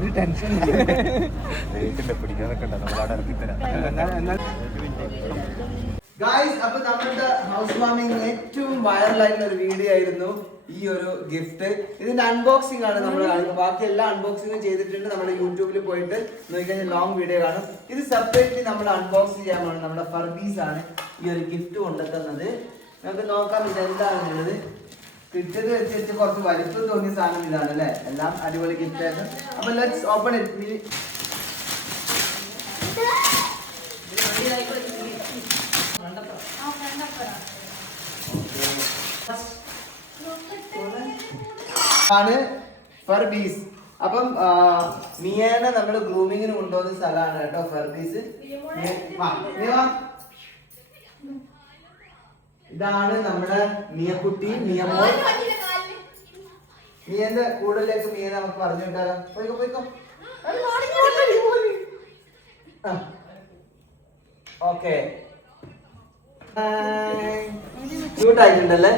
ഒരു tension guys. അപ്പൊ നമ്മുടെ ഹൗസ് വാമിംഗ് ഏറ്റവും വൈറലായിട്ടുള്ള ഒരു വീഡിയോ ആയിരുന്നു ഈ ഒരു ഗിഫ്റ്റ്. ഇതിന്റെ അൺബോക്സിംഗ് ആണ് നമ്മൾ കാണുന്നത്. ബാക്കി എല്ലാ അൺബോക്സിംഗും ചെയ്തിട്ടുണ്ട്. നമ്മുടെ യൂട്യൂബിൽ പോയിട്ട് നോക്കിക്കഴിഞ്ഞാൽ ലോങ് വീഡിയോ കാണും. ഇത് സെപ്പറേറ്റ്ലി നമ്മൾ അൺബോക്സ് ചെയ്യാൻ പോകുന്നത്. നമ്മുടെ ഫർബീസ് ആണ് ഈ ഒരു ഗിഫ്റ്റ് കൊണ്ടുവന്നത്. നമുക്ക് നോക്കാം ഇതെന്താണെന്നുള്ളത്. കിട്ടിയത് വെച്ചിട്ട് കുറച്ച് വലിപ്പം തോന്നിയ സാധനം ഇതാണ് അല്ലേ. എല്ലാം അടിപൊളി ഗിഫ്റ്റ് ആയിരുന്നു. അപ്പൊ ലെറ്റ്സ് ഓപ്പൺ ഇറ്റ്. ആണ് ഫർബീസ്. അപ്പം മിയേനെ നമ്മൾ ഗ്രൂമിങ്ങിന് കൊണ്ടുപോകുന്ന സ്ഥലമാണ് കേട്ടോ ഫർബീസ്. ഇതാണ് നമ്മുടെ മിയക്കുട്ടി, മിയമോൾ. മിയന്റെ കൂടുതലേക്ക് മിയെ നമുക്ക് പറഞ്ഞു വിട്ടാലോ. പോയിക്കോ പോയിക്കോ. Okay, cute ആയിട്ടുണ്ടല്ലേ.